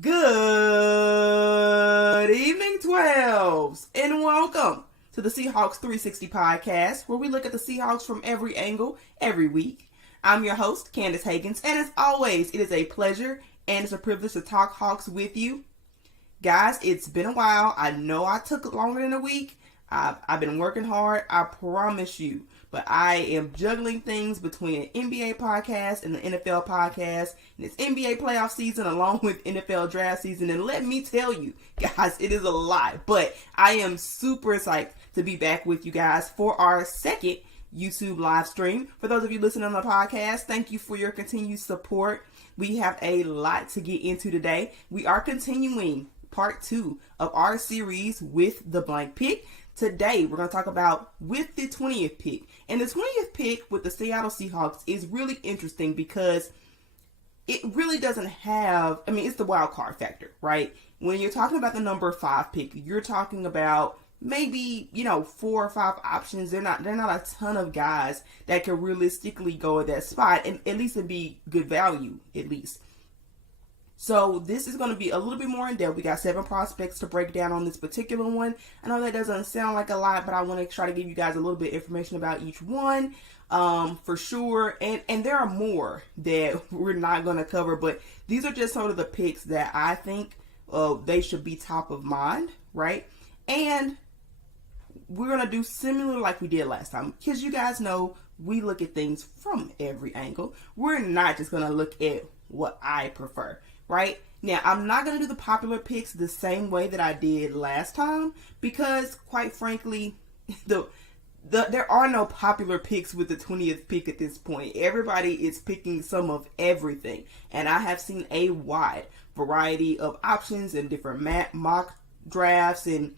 Good evening, 12s, and welcome to the Seahawks 360 podcast, where we look at the Seahawks from every angle, every week. I'm your host, Candace Higgins, and as always, it is a pleasure and it's a privilege to talk Hawks with you. Guys, it's been a while. I know I took longer than a week. I've been working hard, I promise you. But I am juggling things between an NBA podcast and the NFL podcast. And it's NBA playoff season along with NFL draft season. And let me tell you, guys, it is a lot. But I am super psyched to be back with you guys for our second YouTube live stream. For those of you listening on the podcast, thank you for your continued support. We have a lot to get into today. We are continuing part 2 of our series with the blank pick. Today, we're going to talk about with the 20th pick. And the 20th pick with the Seattle Seahawks is really interesting because it really doesn't have, it's the wild card factor, right? When you're talking about the number 5 pick, you're talking about maybe, 4 or 5 options. They're not a ton of guys that can realistically go at that spot, and at least it'd be good value, at least. So this is going to be a little bit more in depth. We got 7 prospects to break down on this particular one. I know that doesn't sound like a lot, but I want to try to give you guys a little bit of information about each one for sure. And there are more that we're not going to cover, but these are just sort of the picks that I think they should be top of mind, right? And we're going to do similar like we did last time, because you guys know we look at things from every angle. We're not just going to look at what I prefer. Right? Now, I'm not going to do the popular picks the same way that I did last time because, quite frankly, there are no popular picks with the 20th pick at this point. Everybody is picking some of everything. And I have seen a wide variety of options and different mock drafts. And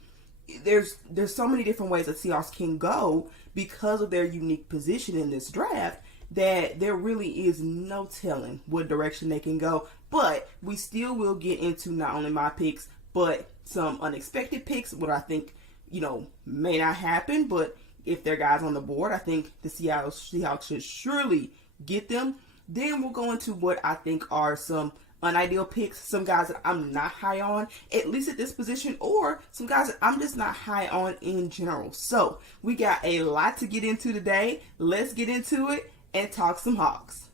there's so many different ways that Seahawks can go because of their unique position in this draft that there really is no telling what direction they can go. But we still will get into not only my picks, but some unexpected picks, what I think, may not happen. But if there are guys on the board, I think the Seattle Seahawks should surely get them. Then we'll go into what I think are some unideal picks, some guys that I'm not high on, at least at this position, or some guys that I'm just not high on in general. So we got a lot to get into today. Let's get into it and talk some Hawks.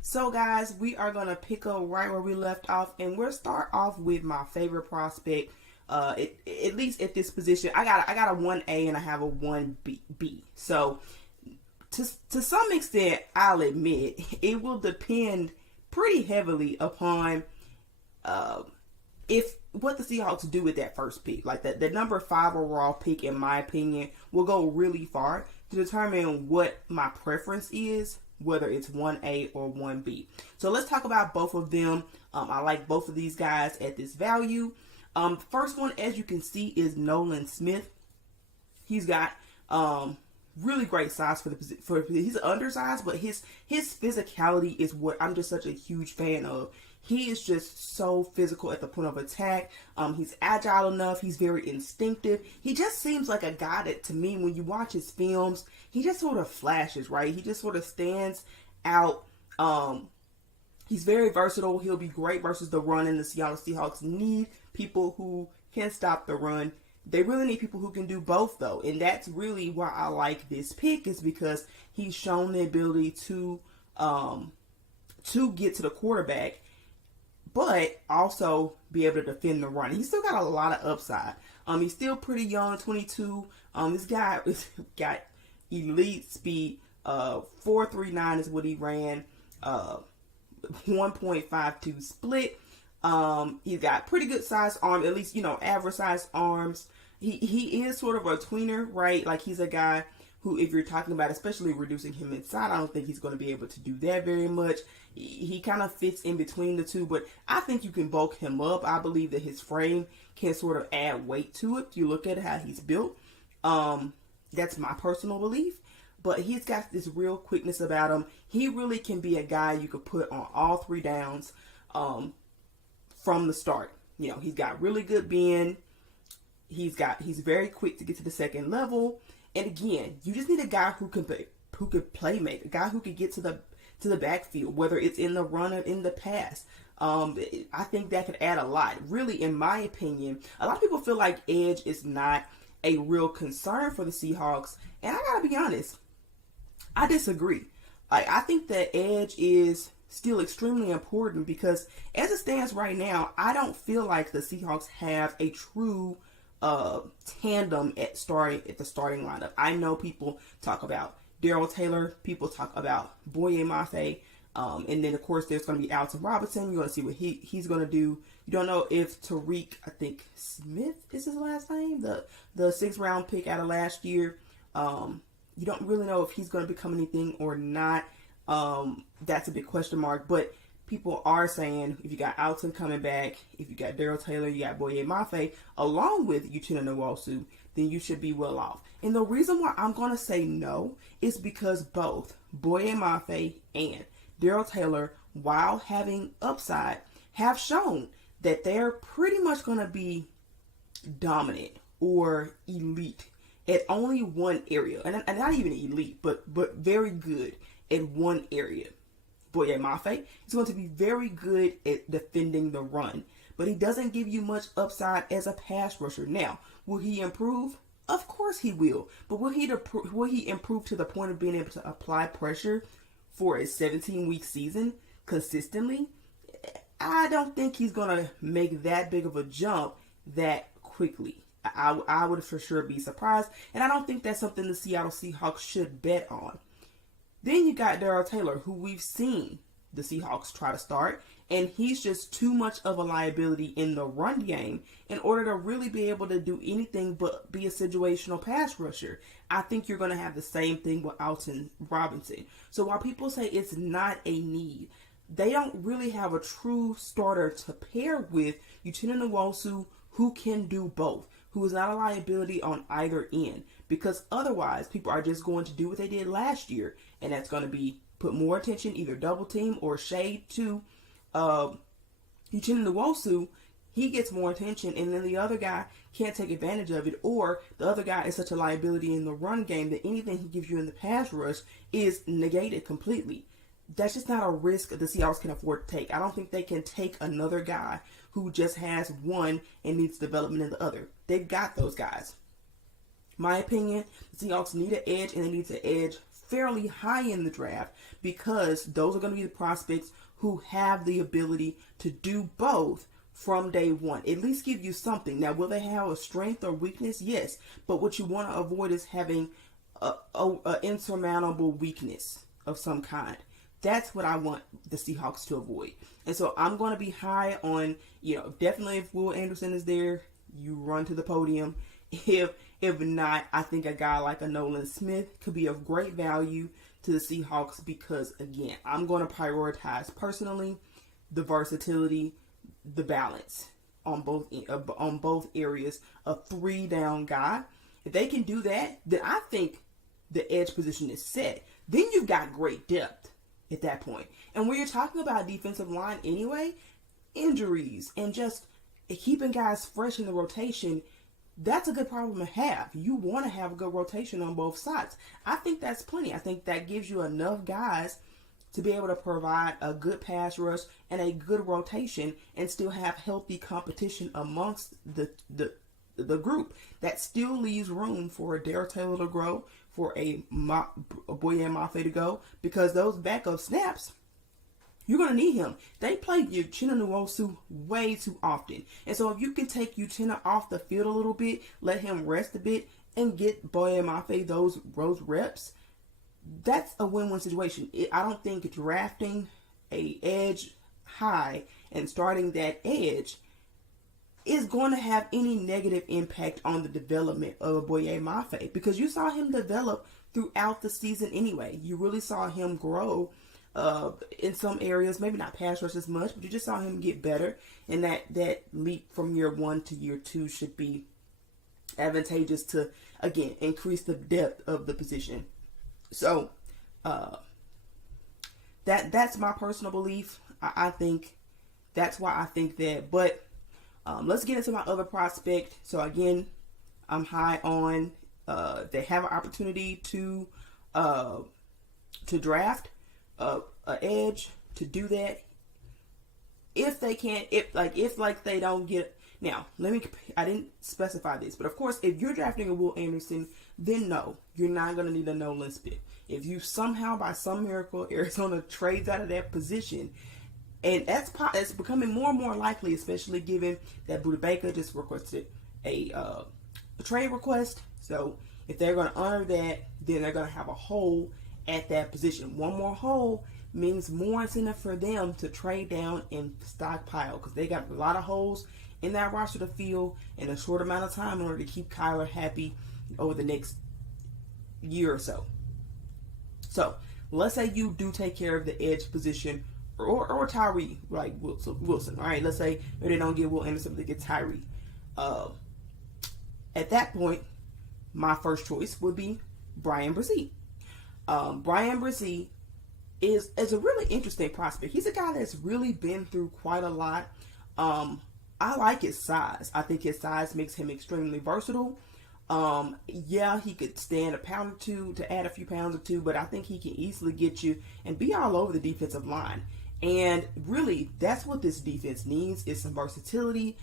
So guys, we are going to pick up right where we left off, and we'll start off with my favorite prospect, at least at this position. I got a 1A and I have a 1B. So to some extent, I'll admit, it will depend pretty heavily upon if what the Seahawks do with that first pick. Like the number 5 overall pick, in my opinion, will go really far to determine what my preference is, whether it's 1A or 1B. So let's talk about both of them. I like both of these guys at this value. First one, as you can see, is Nolan Smith. He's got really great size for he's undersized, but his physicality is what I'm just such a huge fan of. He is just so physical at the point of attack. He's agile enough. He's very instinctive. He just seems like a guy that, to me, when you watch his films, he just sort of flashes, right? He just sort of stands out. He's very versatile. He'll be great versus the run, and the Seattle Seahawks need people who can stop the run. They really need people who can do both, though. And that's really why I like this pick, is because he's shown the ability to get to the quarterback, but also be able to defend the run. He's still got a lot of upside. He's still pretty young, 22. This guy got elite speed. 4.39 is what he ran. 1.52 split. He's got pretty good sized arms, at least, average sized arms. He is sort of a tweener, right? Like, he's a guy who, if you're talking about especially reducing him inside, I don't think he's going to be able to do that very much. He kind of fits in between the two, but I think you can bulk him up. I believe that his frame can sort of add weight to it. If you look at how he's built, that's my personal belief. But he's got this real quickness about him. He really can be a guy you could put on all 3 downs from the start. He's got really good bend. He's very quick to get to the second level. And again, you just need a guy who could play make, a guy who could get to the backfield, whether it's in the run or in the pass. I think that could add a lot. Really, in my opinion, a lot of people feel like edge is not a real concern for the Seahawks, and I gotta be honest, I disagree. I think that edge is still extremely important because as it stands right now, I don't feel like the Seahawks have a true tandem at the starting lineup. I know people talk about Daryl Taylor, people talk about Boye Mafe, and then of course there's going to be Alton Robinson. You're going to see what he's going to do. You don't know if Tariq, I think Smith is his last name, the 6th round pick out of last year. You don't really know if he's going to become anything or not. That's a big question mark. But people are saying if you got Alton coming back, if you got Daryl Taylor, you got Boye Mafe, along with Uchenna Nwosu, then you should be well off. And the reason why I'm going to say no is because both Boye Mafe and Daryl Taylor, while having upside, have shown that they're pretty much going to be dominant or elite at only one area. And not even elite, but very good at one area. Boye Mafe is going to be very good at defending the run, but he doesn't give you much upside as a pass rusher. Now, will he improve? Of course he will. But will he improve to the point of being able to apply pressure for a 17-week season consistently? I don't think he's going to make that big of a jump that quickly. I would for sure be surprised, and I don't think that's something the Seattle Seahawks should bet on. Then you got Daryl Taylor, who we've seen the Seahawks try to start, and he's just too much of a liability in the run game in order to really be able to do anything but be a situational pass rusher. I think you're going to have the same thing with Alton Robinson. So while people say it's not a need, they don't really have a true starter to pair with Uchenna Nwosu, who can do both, who is not a liability on either end. Because otherwise, people are just going to do what they did last year, and that's going to be put more attention, either double team or shade to Uchenna Nwosu. He gets more attention, and then the other guy can't take advantage of it, or the other guy is such a liability in the run game that anything he gives you in the pass rush is negated completely. That's just not a risk the Seahawks can afford to take. I don't think they can take another guy who just has one and needs development in the other. They've got those guys. My opinion, the Seahawks need an edge, and they need to edge fairly high in the draft because those are going to be the prospects who have the ability to do both from day one. At least give you something. Now, will they have a strength or weakness? Yes. But what you want to avoid is having a insurmountable weakness of some kind. That's what I want the Seahawks to avoid. And so I'm going to be high on, definitely if Will Anderson is there, you run to the podium. If not, I think a guy like a Nolan Smith could be of great value to the Seahawks because, again, I'm going to prioritize personally the versatility, the balance on both areas. A 3-down guy. If they can do that, then I think the edge position is set. Then you've got great depth at that point. And when you're talking about defensive line anyway, injuries and just keeping guys fresh in the rotation, that's a good problem to have. You want to have a good rotation on both sides. I think that's plenty. I think that gives you enough guys to be able to provide a good pass rush and a good rotation and still have healthy competition amongst the group. That still leaves room for a Daryl Taylor to grow, for a Boye Mafe to go, because those backup snaps, you're going to need him. They play Uchenna Nwosu way too often. And so if you can take Uchenna off the field a little bit, let him rest a bit, and get Boye Mafe those reps, that's a win-win situation. I don't think drafting a edge high and starting that edge is going to have any negative impact on the development of Boye Mafe, because you saw him develop throughout the season anyway. You really saw him grow in some areas, maybe not pass rush as much, but you just saw him get better, and that leap from year 1 to year 2 should be advantageous to, again, increase the depth of the position. So that's my personal belief. I think that's why I think that. But let's get into my other prospect. So again, I'm high on they have an opportunity to draft a edge. To do that, if they can't, if they don't get, now I didn't specify this, but of course, if you're drafting a Will Anderson, then no, you're not going to need a Nolan Smith. If you somehow, by some miracle, Arizona trades out of that position, and that's becoming more and more likely, especially given that Budda Baker just requested a trade request. So if they're going to honor that, then they're going to have a hole at that position. One more hole means more incentive for them to trade down and stockpile, because they got a lot of holes in that roster to fill in a short amount of time in order to keep Kyler happy over the next year or so. So let's say you do take care of the edge position or Tyree, like Wilson. All right, let's say if they don't get Will Anderson, they get Tyree. At that point, my first choice would be Bryan Bresee. Bryan Bresee is a really interesting prospect. He's a guy that's really been through quite a lot. I like his size. I think his size makes him extremely versatile. Yeah, he could stand a pound or two to add a few pounds or two, but I think he can easily get you and be all over the defensive line. And really, that's what this defense needs, is some versatility,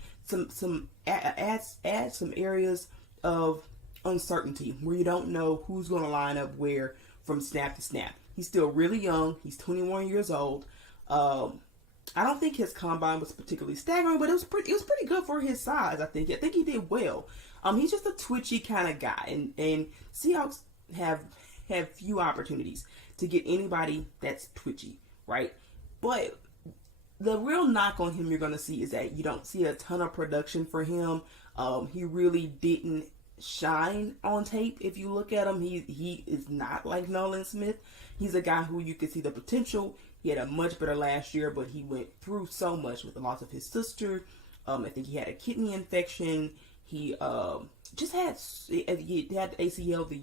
add some areas of uncertainty where you don't know who's going to line up where from snap to snap. He's still really young. He's 21 years old. I don't think his combine was particularly staggering, but it was pretty good for his size. I think he did well. He's just a twitchy kind of guy, and Seahawks have few opportunities to get anybody that's twitchy, right? But the real knock on him you're going to see is that you don't see a ton of production for him. He really didn't shine on tape. If you look at him, he is not like Nolan Smith. He's a guy who you could see the potential. He had a much better last year, but he went through so much with the loss of his sister. I think he had a kidney infection. He just had ACL the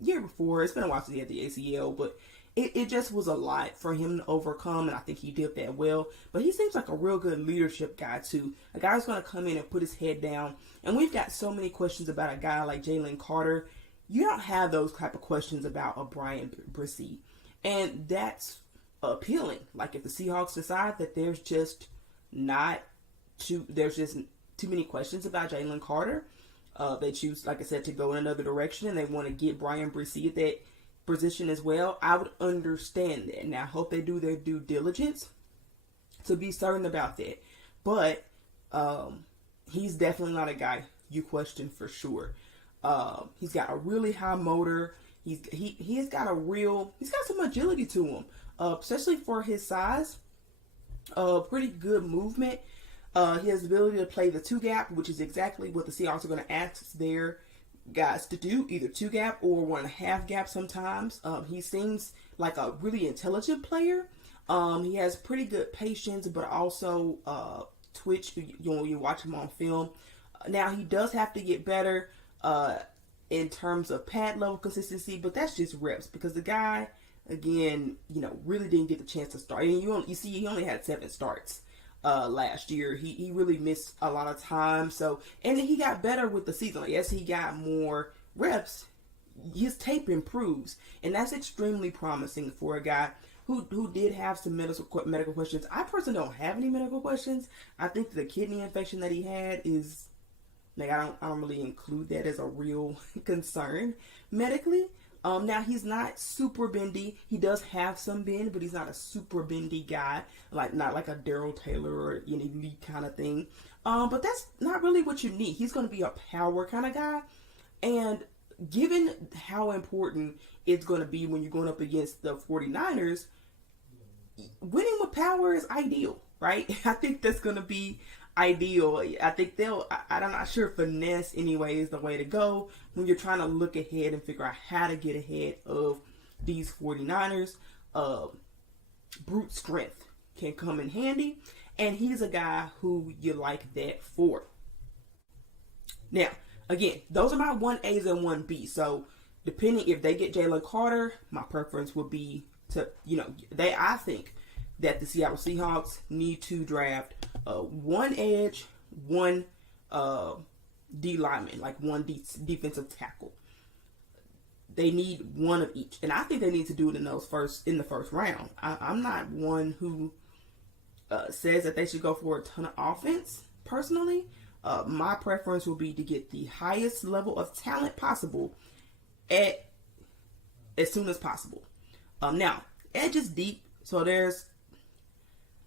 year before. It's been a while since he had the ACL, but it just was a lot for him to overcome, and I think he did that well. But he seems like a real good leadership guy, too. A guy who's going to come in and put his head down. And we've got so many questions about a guy like Jalen Carter. You don't have those type of questions about a Bryan Bresee. And that's appealing. Like, if the Seahawks decide that there's just too many questions about Jalen Carter, they choose, like I said, to go in another direction, and they want to get Bryan Bresee at that position as well, I would understand that. Now, I hope they do their due diligence to be certain about that. But he's definitely not a guy you question for sure. He's got a really high motor. He's got some agility to him, especially for his size. Pretty good movement. He has the ability to play the two gap, which is exactly what the Seahawks are going to ask their guys to do, either two gap or 1.5 gap sometimes. He seems like a really intelligent player. He has pretty good patience, but also twitch when you watch him on film. Now, he does have to get better in terms of pad level consistency, but that's just reps, because the guy, again, really didn't get the chance to start. And you see he only had 7 starts last year. He really missed a lot of time. So, and he got better with the season. Like, as he got more reps, his tape improves, and that's extremely promising for a guy who did have some medical questions. I personally don't have any medical questions. I think the kidney infection that he had is, like, I don't really include that as a real concern medically. Now, he's not super bendy. He does have some bend, but he's not a super bendy guy, not like a Darrell Taylor or an elite kind of thing. But that's not really what you need. He's going to be a power kind of guy. And given how important it's going to be when you're going up against the 49ers, winning with power is ideal, right? I think that's going to be ideal. I think I'm not sure finesse anyway is the way to go when you're trying to look ahead and figure out how to get ahead of these 49ers. Brute strength can come in handy, and he's a guy who you like that for. Now, again, those are my 1As and 1Bs. So, depending if they get Jalen Carter, my preference would be to, I think that the Seattle Seahawks need to draft one edge, one D lineman, like one defensive tackle. They need one of each, and I think they need to do it in the first round. I'm not one who says that they should go for a ton of offense. Personally, my preference will be to get the highest level of talent possible at as soon as possible. Now, edge is deep, so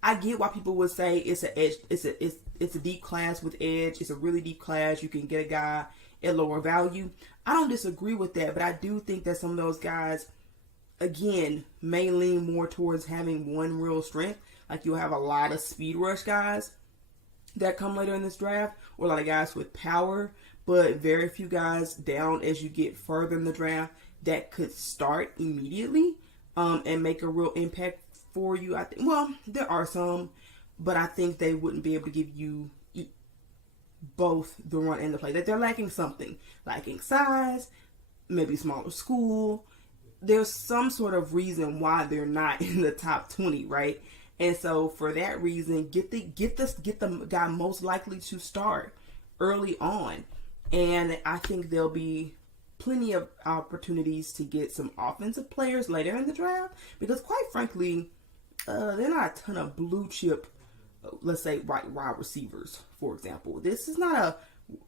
I get why people would say it's a edge. It's a deep class with edge. It's a really deep class. You can get a guy at lower value. I don't disagree with that, but I do think that some of those guys, again, may lean more towards having one real strength. Like you'll have a lot of speed rush guys that come later in this draft, or a lot of guys with power, but very few guys down as you get further in the draft that could start immediately and make a real impact for you. I think, well, there are some, but I think they wouldn't be able to give you both the run and the play. That they're lacking something, lacking size, maybe smaller school. There's some sort of reason why they're not in the top 20, right? And so for that reason, get the guy most likely to start early on. And I think there'll be plenty of opportunities to get some offensive players later in the draft, because quite frankly, there are not a ton of blue chip, let's say, wide receivers, for example. This is not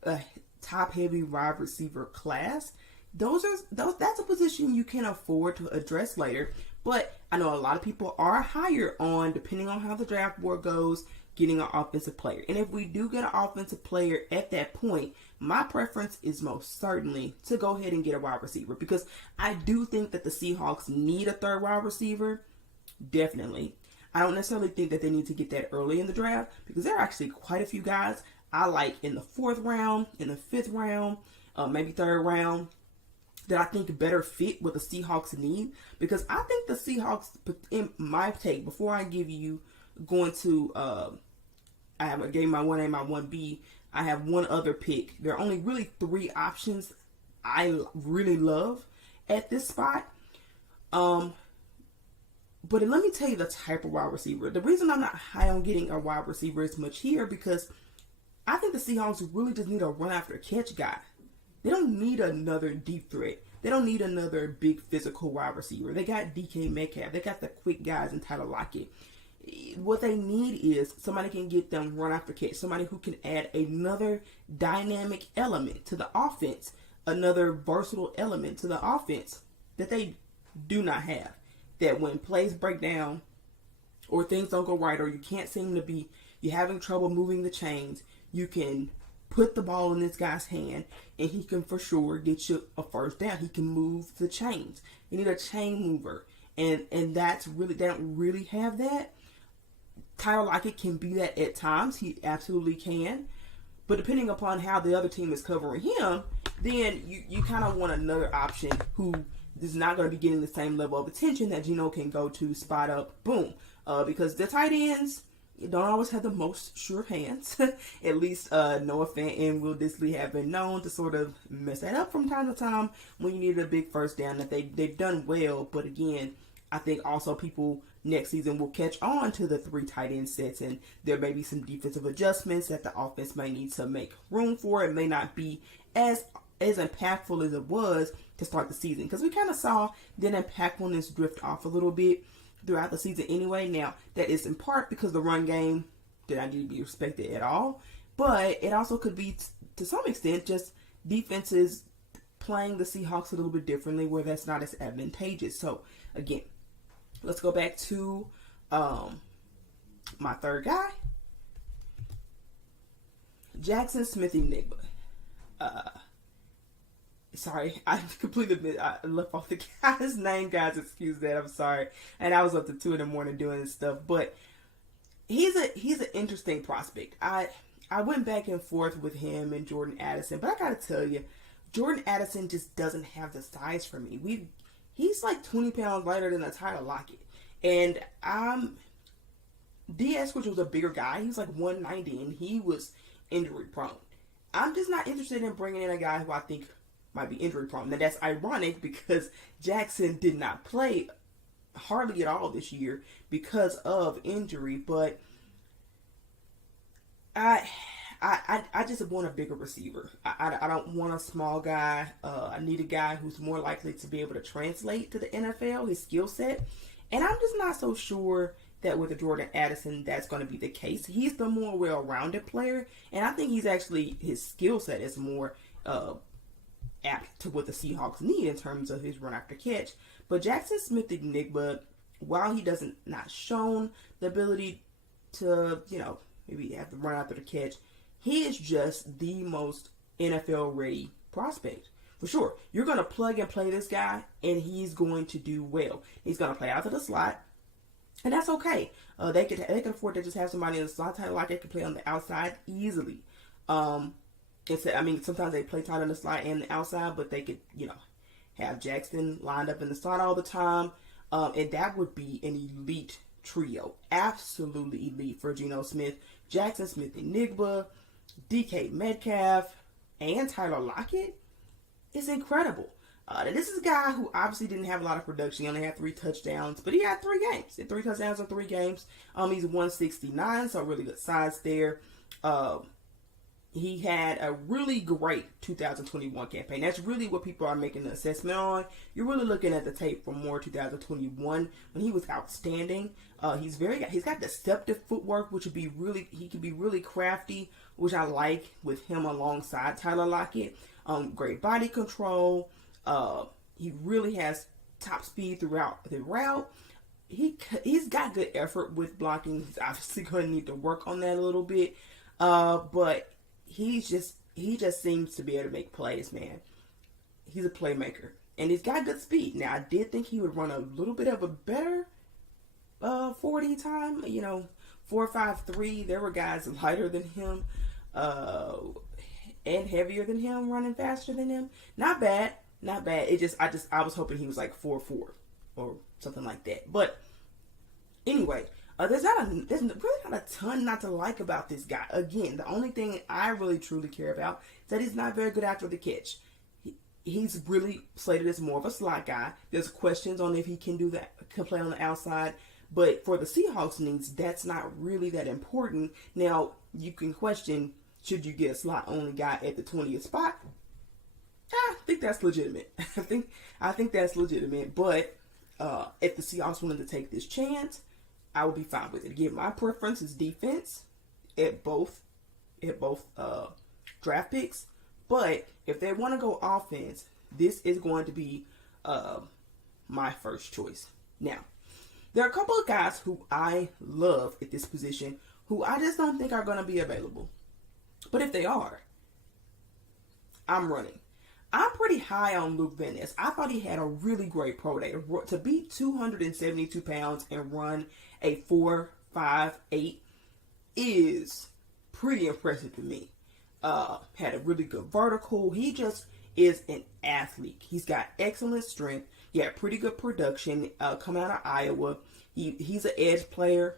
a top heavy wide receiver class. That's a position you can afford to address later. But I know a lot of people are higher on, depending on how the draft board goes, getting an offensive player. And if we do get an offensive player at that point, my preference is most certainly to go ahead and get a wide receiver, because I do think that the Seahawks need a third wide receiver. Definitely. I don't necessarily think that they need to get that early in the draft, because there are actually quite a few guys I like in the 4th round, in the 5th round, maybe 3rd round, that I think better fit what the Seahawks need. Because I think the Seahawks, in my take, before I give you going to, I gave my 1A, my 1B, I have one other pick. There are only really 3 options I really love at this spot. But let me tell you the type of wide receiver. The reason I'm not high on getting a wide receiver as much here, because I think the Seahawks really just need a run after catch guy. They don't need another deep threat. They don't need another big physical wide receiver. They got DK Metcalf. They got the quick guys in Tyler Lockett. What they need is somebody can get them run after catch. Somebody who can add another dynamic element to the offense. Another versatile element to the offense that they do not have. That when plays break down, or things don't go right, or you can't seem to be, you're having trouble moving the chains, you can put the ball in this guy's hand and he can for sure get you a first down. He can move the chains. You need a chain mover. And that's really, they don't really have that. Tyler Lockett can be that at times. He absolutely can. But depending upon how the other team is covering him, then you kind of want another option who is not going to be getting the same level of attention that Geno can go to, spot up, boom. Because the tight ends don't always have the most sure hands. At least Noah Fant and Will Dissly have been known to sort of mess that up from time to time when you need a big first down. That they've done well, but again, I think also people next season will catch on to the 3 tight end sets, and there may be some defensive adjustments that the offense may need to make room for. It may not be as impactful as it was to start the season, because we kind of saw that impactfulness drift off a little bit throughout the season anyway. Now, that is in part because the run game did not need to be respected at all, but it also could be to some extent just defenses playing the Seahawks a little bit differently where that's not as advantageous. So again, let's go back to my third guy, Jackson Smith-Njigba. Sorry, I completely left off the guy's name, guys. Excuse that. I'm sorry. And I was up to 2 a.m. doing this stuff, but he's an interesting prospect. I went back and forth with him and Jordan Addison, but I gotta tell you, Jordan Addison just doesn't have the size for me. He's like 20 pounds lighter than a Tyler Lockett, and D. Eskridge was a bigger guy. He was like 190, and he was injury prone. I'm just not interested in bringing in a guy who I think might be injury prone. Now that's ironic because Jackson did not play hardly at all this year because of injury, but I just want a bigger receiver. I don't want a small guy. I need a guy who's more likely to be able to translate to the NFL, his skill set. And I'm just not so sure that with the Jordan Addison, that's going to be the case. He's the more well-rounded player, and I think he's actually, his skill set is more apt to what the Seahawks need in terms of his run after catch. But Jackson Smith-Njigba, while he doesn't not shown the ability to, maybe have to run after the catch, he is just the most NFL-ready prospect. For sure. You're going to plug and play this guy, and he's going to do well. He's going to play out to the slot, and that's okay. They can afford to just have somebody in the slot. Tyler Lockett can play on the outside easily. Sometimes they play tight on the slot and the outside, but they could, have Jackson lined up in the slot all the time. And that would be an elite trio. Absolutely elite for Geno Smith, Jackson Smith-Njigba, DK Metcalf, and Tyler Lockett. It's incredible. This is a guy who obviously didn't have a lot of production. He only had 3 touchdowns, but he had 3 games. 3 touchdowns in 3 games. He's 169, so really good size there. He had a really great 2021 campaign. That's really what people are making the assessment on. You're really looking at the tape from more 2021 when he was outstanding. He's got deceptive footwork, which he can be really crafty, which I like with him alongside Tyler Lockett. Great body control. He really has top speed throughout the route. He's got good effort with blocking. He's obviously going to need to work on that a little bit. But he just seems to be able to make plays, man. He's a playmaker, and he's got good speed. Now, I did think he would run a little bit of a better 40 time. 4.53. There were guys lighter than him, and heavier than him, running faster than him. Not bad. I was hoping he was like 4.4 or something like that. But anyway. There's really not a ton not to like about this guy. Again, the only thing I really truly care about is that he's not very good after the catch. He's really slated as more of a slot guy. There's questions on if he can do that, can play on the outside. But for the Seahawks needs, that's not really that important. Now, you can question, should you get a slot only guy at the 20th spot? I think that's legitimate. I think that's legitimate. But if the Seahawks wanted to take this chance, I would be fine with it. Again, my preference is defense at both draft picks. But if they want to go offense, this is going to be my first choice. Now, there are a couple of guys who I love at this position who I just don't think are going to be available. But if they are, I'm running. I'm pretty high on Luke Van Ness. I thought he had a really great pro day. To be 272 pounds and run a 4.58 is pretty impressive to me. Had a really good vertical. He just is an athlete. He's got excellent strength. He had pretty good production coming out of Iowa. He's an edge player.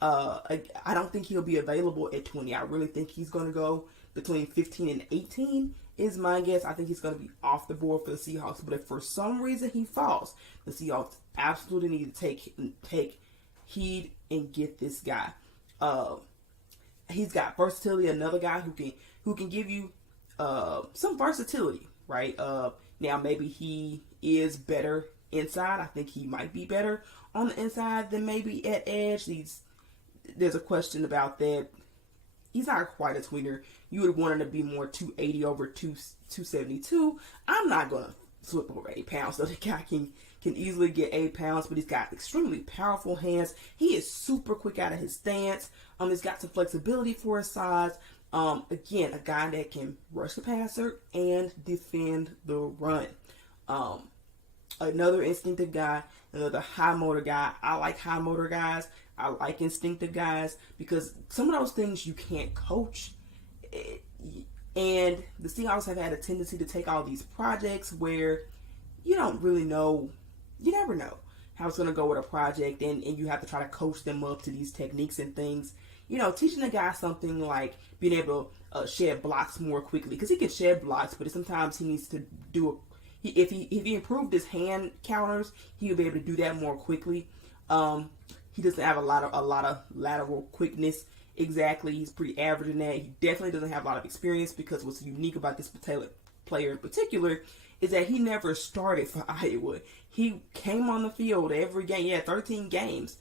I don't think he'll be available at 20. I really think he's going to go between 15 and 18 is my guess. I think he's going to be off the board for the Seahawks. But if for some reason he falls, the Seahawks absolutely need to take heed and get this guy. He's got versatility. Another guy who can give you some versatility, right? Now maybe he is better inside. I think he might be better on the inside than maybe at edge. There's a question about that. He's not quite a tweener. You would want him to be more 280 over 272. I'm not going to flip over 8 pounds. So the guy can easily get 8 pounds, but he's got extremely powerful hands. He is super quick out of his stance. He's got some flexibility for his size. Again, a guy that can rush the passer and defend the run. Another instinctive guy, another high motor guy. I like high motor guys. I like instinctive guys because some of those things you can't coach. And the Seahawks have had a tendency to take all these projects where you don't really know, you never know how it's going to go with a project, and you have to try to coach them up to these techniques and things. Teaching a guy something like being able to shed blocks more quickly, because he can shed blocks, but sometimes he needs to do if he improved his hand counters, he would be able to do that more quickly. He doesn't have a lot of lateral quickness. Exactly, he's pretty average in that. He definitely doesn't have a lot of experience, because what's unique about this player in particular is that he never started for Iowa. He came on the field every game. He had 13 games.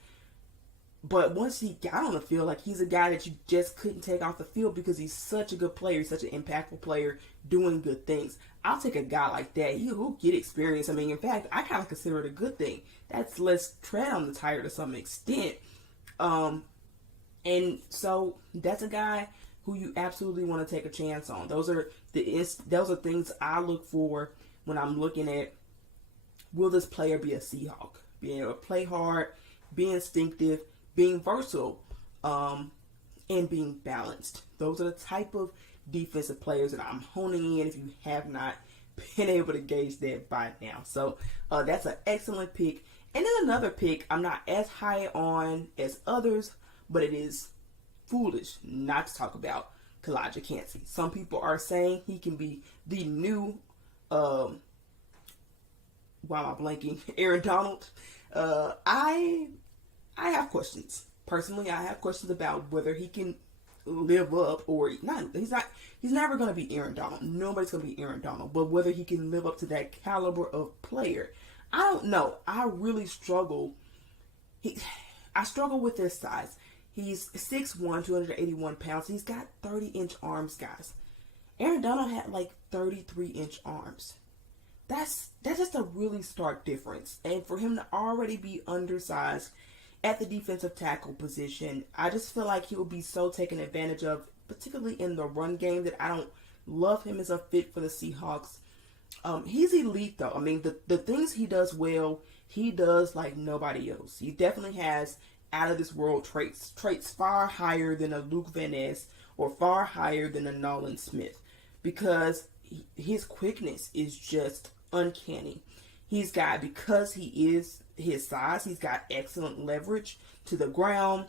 But once he got on the field, like, he's a guy that you just couldn't take off the field because he's such a good player. He's such an impactful player doing good things. I'll take a guy like that. He'll get experience. I mean, in fact, I kind of consider it a good thing. That's less tread on the tire to some extent. And so that's a guy who you absolutely want to take a chance on. Those are things I look for when I'm looking at, will this player be a Seahawk? Being able to play hard, be instinctive, being versatile, and being balanced. Those are the type of defensive players that I'm honing in, if you have not been able to gauge that by now. So that's an excellent pick. And then another pick I'm not as high on as others, but it is foolish not to talk about Candace. Some people are saying he can be the new, why am I blanking? Aaron Donald. I have questions. Personally, I have questions about whether he can live up or not. He's never going to be Aaron Donald. Nobody's going to be Aaron Donald. But whether he can live up to that caliber of player, I don't know. I really struggle. I struggle with his size. He's 6'1", 281 pounds. He's got 30-inch arms, guys. Aaron Donald had like 33-inch arms. That's just a really stark difference. And for him to already be undersized at the defensive tackle position, I just feel like he will be so taken advantage of, particularly in the run game, that I don't love him as a fit for the Seahawks. He's elite, though. I mean, the things he does well, he does like nobody else. He definitely has out of this world traits far higher than a Luke Van Ness or far higher than a Nolan Smith, because his quickness is just uncanny. He's got, because he is his size, he's got excellent leverage to the ground.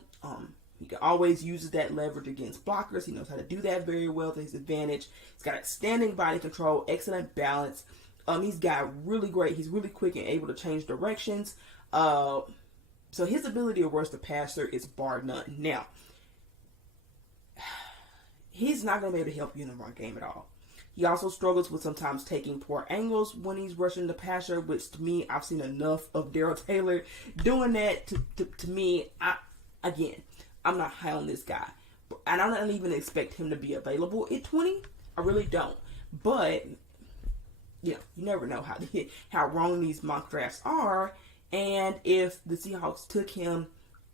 He can always uses that leverage against blockers. He knows how to do that very well to his advantage. He's got outstanding body control, excellent balance. He's really quick and able to change directions. So his ability to rush the passer is bar none. Now, he's not going to be able to help you in the run game at all. He also struggles with sometimes taking poor angles when he's rushing the passer, which to me, I've seen enough of Darrell Taylor doing that. To me, I'm not high on this guy. And I don't even expect him to be available at 20. I really don't. But, you never know how wrong these mock drafts are. And if the Seahawks took him,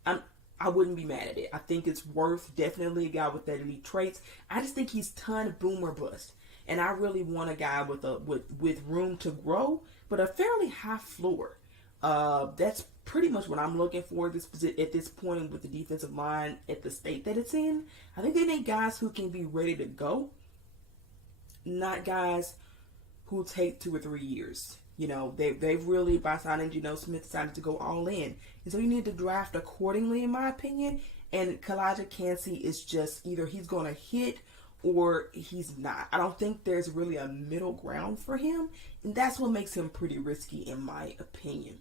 I wouldn't be mad at it. I think it's worth definitely a guy with that elite traits. I just think he's ton boom or bust. And I really want a guy with room to grow, but a fairly high floor. That's pretty much what I'm looking for at this point with the defensive line at the state that it's in. I think they need guys who can be ready to go, not guys who take 2 or 3 years. They've really, by signing Geno Smith, decided to go all in. And so you need to draft accordingly, in my opinion. And Candace is just either he's going to hit or he's not. I don't think there's really a middle ground for him. And that's what makes him pretty risky, in my opinion.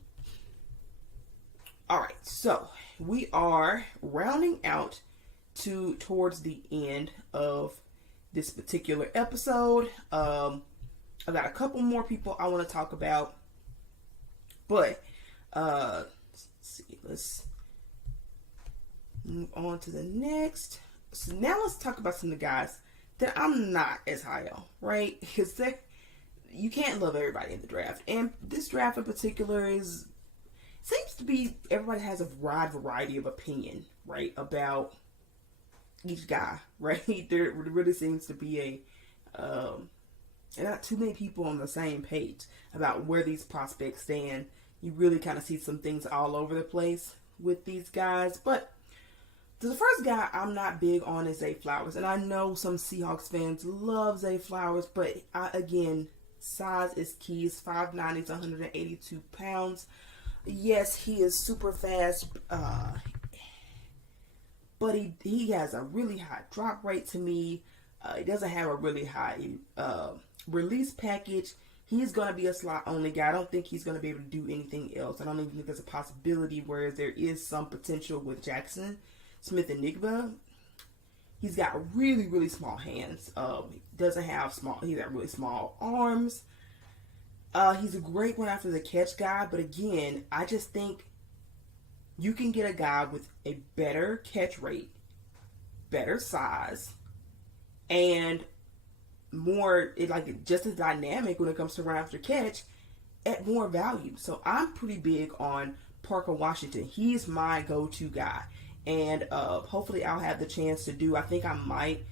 All right, so we are rounding out towards the end of this particular episode. I've got a couple more people I want to talk about, but let's move on to the next. So now let's talk about some of the guys that I'm not as high on, right? Because you can't love everybody in the draft, and this draft in particular seems to be, everybody has a wide variety of opinion, right, about each guy, right? There really seems to be not too many people on the same page about where these prospects stand. You really kind of see some things all over the place with these guys. But the first guy I'm not big on is Zay Flowers. And I know some Seahawks fans love Zay Flowers, but again, size is key. He's 5'9", he's 182 pounds. Yes, he is super fast, but he has a really high drop rate to me. He doesn't have a really high release package. He's going to be a slot only guy. I don't think he's going to be able to do anything else. I don't even think there's a possibility, whereas there is some potential with Jackson Smith and Nigba. He's got really, really small hands. He's got really small arms. He's a great one after the catch guy, but again, I just think you can get a guy with a better catch rate, better size, and more just as dynamic when it comes to run after catch at more value. So I'm pretty big on Parker Washington. He's my go-to guy, and hopefully I'll have the chance to do. I think I might,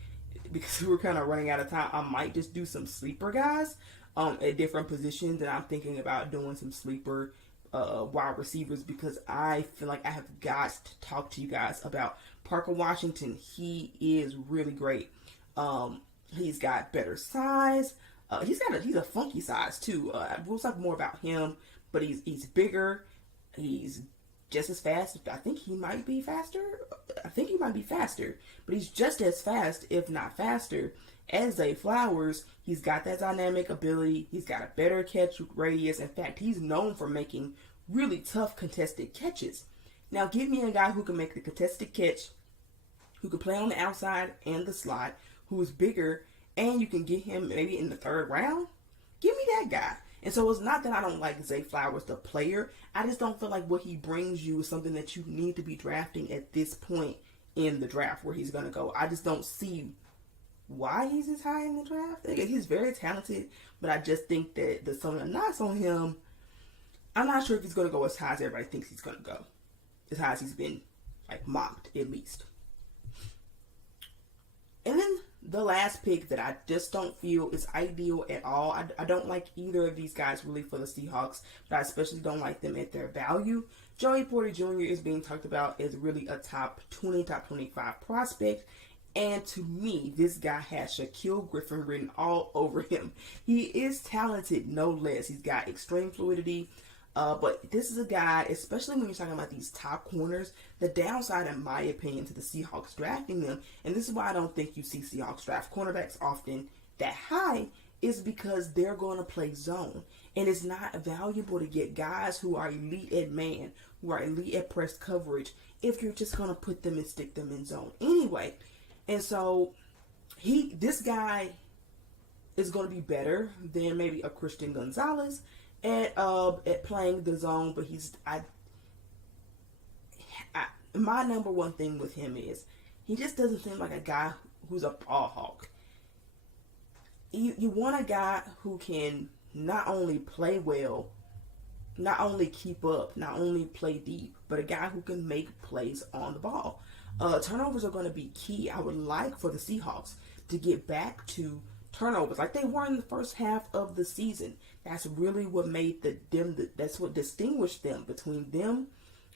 because we're kind of running out of time, I might just do some sleeper guys at different positions, and I'm thinking about doing some sleeper wide receivers, because I feel like I have got to talk to you guys about Parker Washington. He is really great. He's got better size. He's a funky size too. We'll talk more about him, but he's bigger. He's just as fast. I think he might be faster. But he's just as fast, if not faster, as Zay Flowers. He's got that dynamic ability. He's got a better catch radius. In fact, he's known for making really tough contested catches. Now, give me a guy who can make the contested catch, who can play on the outside and the slot, who is bigger, and you can get him maybe in the third round. Give me that guy. And so it's not that I don't like Zay Flowers, the player. I just don't feel like what he brings you is something that you need to be drafting at this point in the draft where he's going to go. I just don't see why he's as high in the draft. Again, he's very talented, but I just think that there's some of the knocks on him. I'm not sure if he's going to go as high as everybody thinks he's going to go. As high as he's been, mocked, at least. And then the last pick that I just don't feel is ideal at all. I don't like either of these guys really for the Seahawks, but I especially don't like them at their value. Joey Porter Jr. is being talked about as really a top 20, top 25 prospect. And to me, this guy has Shaquille Griffin written all over him. He is talented, no less. He's got extreme fluidity. But this is a guy, especially when you're talking about these top corners, the downside, in my opinion, to the Seahawks drafting them, and this is why I don't think you see Seahawks draft cornerbacks often that high, is because they're going to play zone. And it's not valuable to get guys who are elite at man, who are elite at press coverage, if you're just going to put them and stick them in zone anyway. And so this guy is going to be better than maybe a Christian Gonzalez at playing the zone, but my number one thing with him is he just doesn't seem like a guy who's a ball hawk. You want a guy who can not only play well, not only keep up, not only play deep, but a guy who can make plays on the ball. Turnovers are going to be key. I would like for the Seahawks to get back to turnovers like they were in the first half of the season. That's really what made that's what distinguished them between them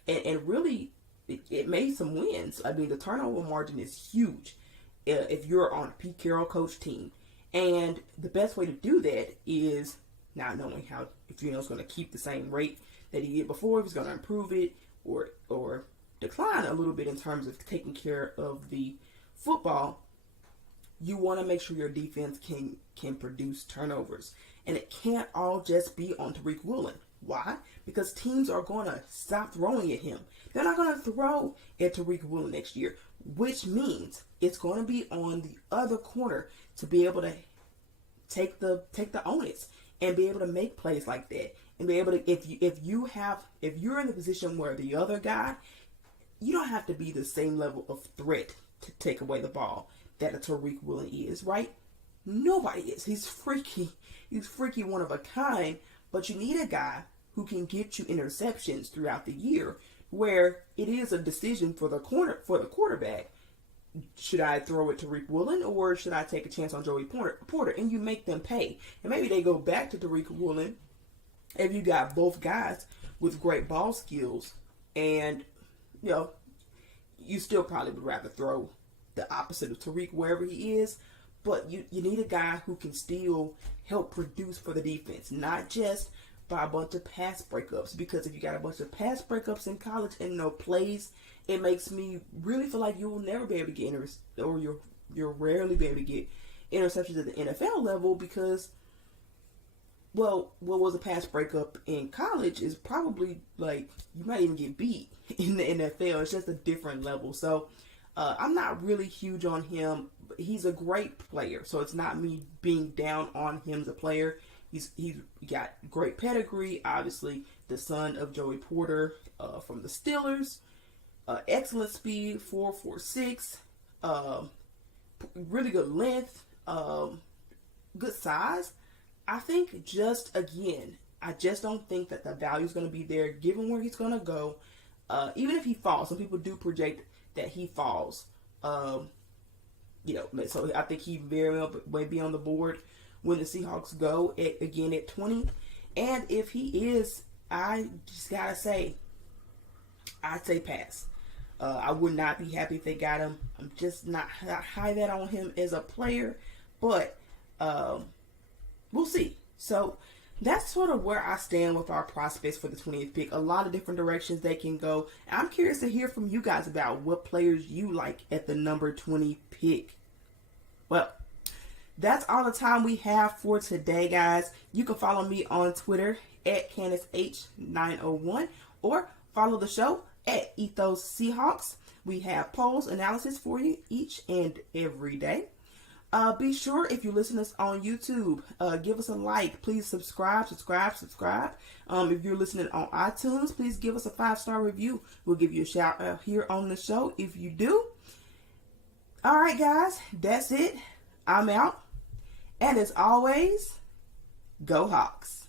and really it made some wins. I mean, the turnover margin is huge if you're on a Pete Carroll coach team. And the best way to do that is not knowing if Gino's going to keep the same rate that he did before, if he's going to improve it or decline a little bit in terms of taking care of the football. You want to make sure your defense can produce turnovers. And it can't all just be on Tariq Woolen. Why? Because teams are going to stop throwing at him. They're not going to throw at Tariq Woolen next year, which means it's going to be on the other corner to be able to take the onus and be able to make plays like that. And be able to, if you're in the position where the other guy, you don't have to be the same level of threat to take away the ball that a Tariq Woolen is, right? Nobody is. He's freaky. He's freaky, one of a kind. But you need a guy who can get you interceptions throughout the year, where it is a decision for the quarterback. Should I throw it to Tariq Woolen or should I take a chance on Joey Porter? And you make them pay. And maybe they go back to Tariq Woolen if you got both guys with great ball skills, and you still probably would rather throw the opposite of Tariq wherever he is. But you need a guy who can still help produce for the defense, not just by a bunch of pass breakups. Because if you got a bunch of pass breakups in college and no plays, it makes me really feel like you will never be able to get you'll rarely be able to get interceptions at the NFL level, because, well, what was a pass breakup in college is probably you might even get beat in the NFL. It's just a different level. So I'm not really huge on him. He's a great player, so it's not me being down on him as a player. He's got great pedigree. Obviously, the son of Joey Porter from the Steelers. excellent speed, 4.46, really good length, good size. I think I just don't think that the value is going to be there given where he's going to go. Even if he falls, some people do project that he falls. So I think he very well may be on the board when the Seahawks go at 20. And if he is, I just gotta say, I'd say pass. I would not be happy if they got him. I'm just not high that on him as a player, but we'll see. So that's sort of where I stand with our prospects for the 20th pick. A lot of different directions they can go. I'm curious to hear from you guys about what players you like at the number 20 pick. Well, that's all the time we have for today, guys. You can follow me on Twitter at CandaceH901 or follow the show at Ethos Seahawks. We have polls, analysis for you each and every day. Be sure, if you listen to us on YouTube, give us a like. Please subscribe. If you're listening on iTunes, please give us a 5-star review. We'll give you a shout out here on the show if you do. All right, guys, that's it. I'm out. And as always, go Hawks.